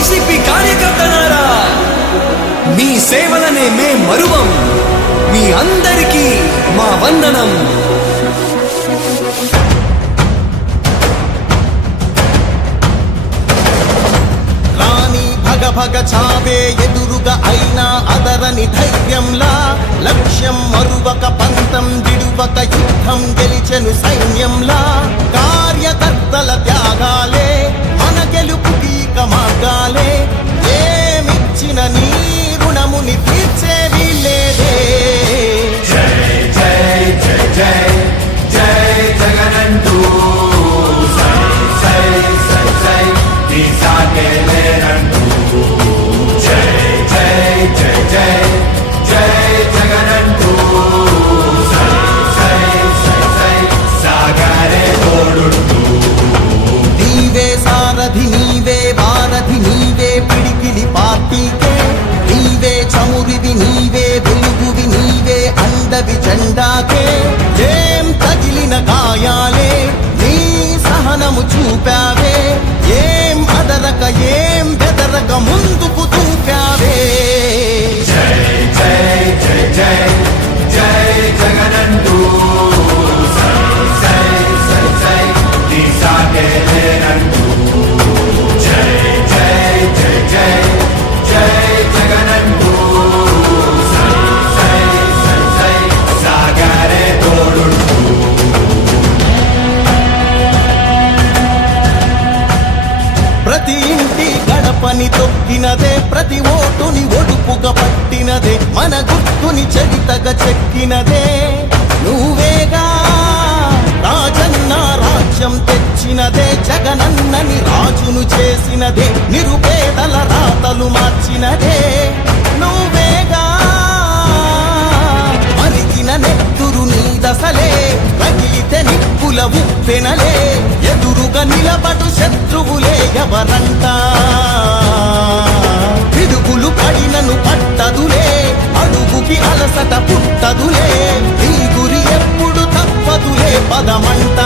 YCP కార్యకర్తలారా, మీ సేవలనే మే మరువం. మీ అందరికీ మా వందనం. రాణి భగ భగ చావే ఎదురుగా అయినా అదరని ధైర్యంలా, లక్ష్యం మరువక పంతం విడువక యుద్ధం గెలిచెను సైన్యంలా. కార్యకర్తల త్యాగాలే మన గెలుపు గీక మార్గాలే. ఏమిచ్చిన నీ రుణముని తీర్చేది లేదే. జై జై జై జై జై జగనంటూ సై సై సై సై నీ సాగే లేనంటూ. జై జై జై జై జై జగనంటూ సై సై సై సై సాగరే తోడుంటూ. నీవే సారథి నీవే వారధి నీవే పిడికిలి పార్టీకే. నీవే చమురివి నీవే వెలుగువి నీవే అండవి జెండాకే. ఏం తగిలిన గాయాలే నీ సహనము చూపావే. ఏం అదరక ఏం బెదరక ముందుకు దూకావే. జై జై జై జై జై జగనంటూ సై సై సై సై నీ సాగే లేనంటూ. జై జై జై జై జై జగనంటూ సై సై సై సై సాగరే తోడుంటూ. ప్రతి ఇంటి గడపని తొక్కినదే, ప్రతి ఓటుని ఒడుపుగా పట్టినదే, మన గుర్తుని చరితగా చెక్కినదే నువ్వేగా. రాజన్న రాజ్యం తెచ్చినదే, జగనన్నని రాజును చేసినదే, నిరుపేదల రాతలు మార్చినదే నువ్వేగా. మరిగిన నెత్తురు నీ దశలే, రగిలితే నిప్పుల ఉప్పెనలే. ఎదురుగా నిలబడు శత్రువులే ఎవరంట. పిడుగులు పడినను పట్టదులే, అడుగుకి అలసట పుట్టదులే. నీ గురి ఎప్పుడు తప్పదులే పదమంట.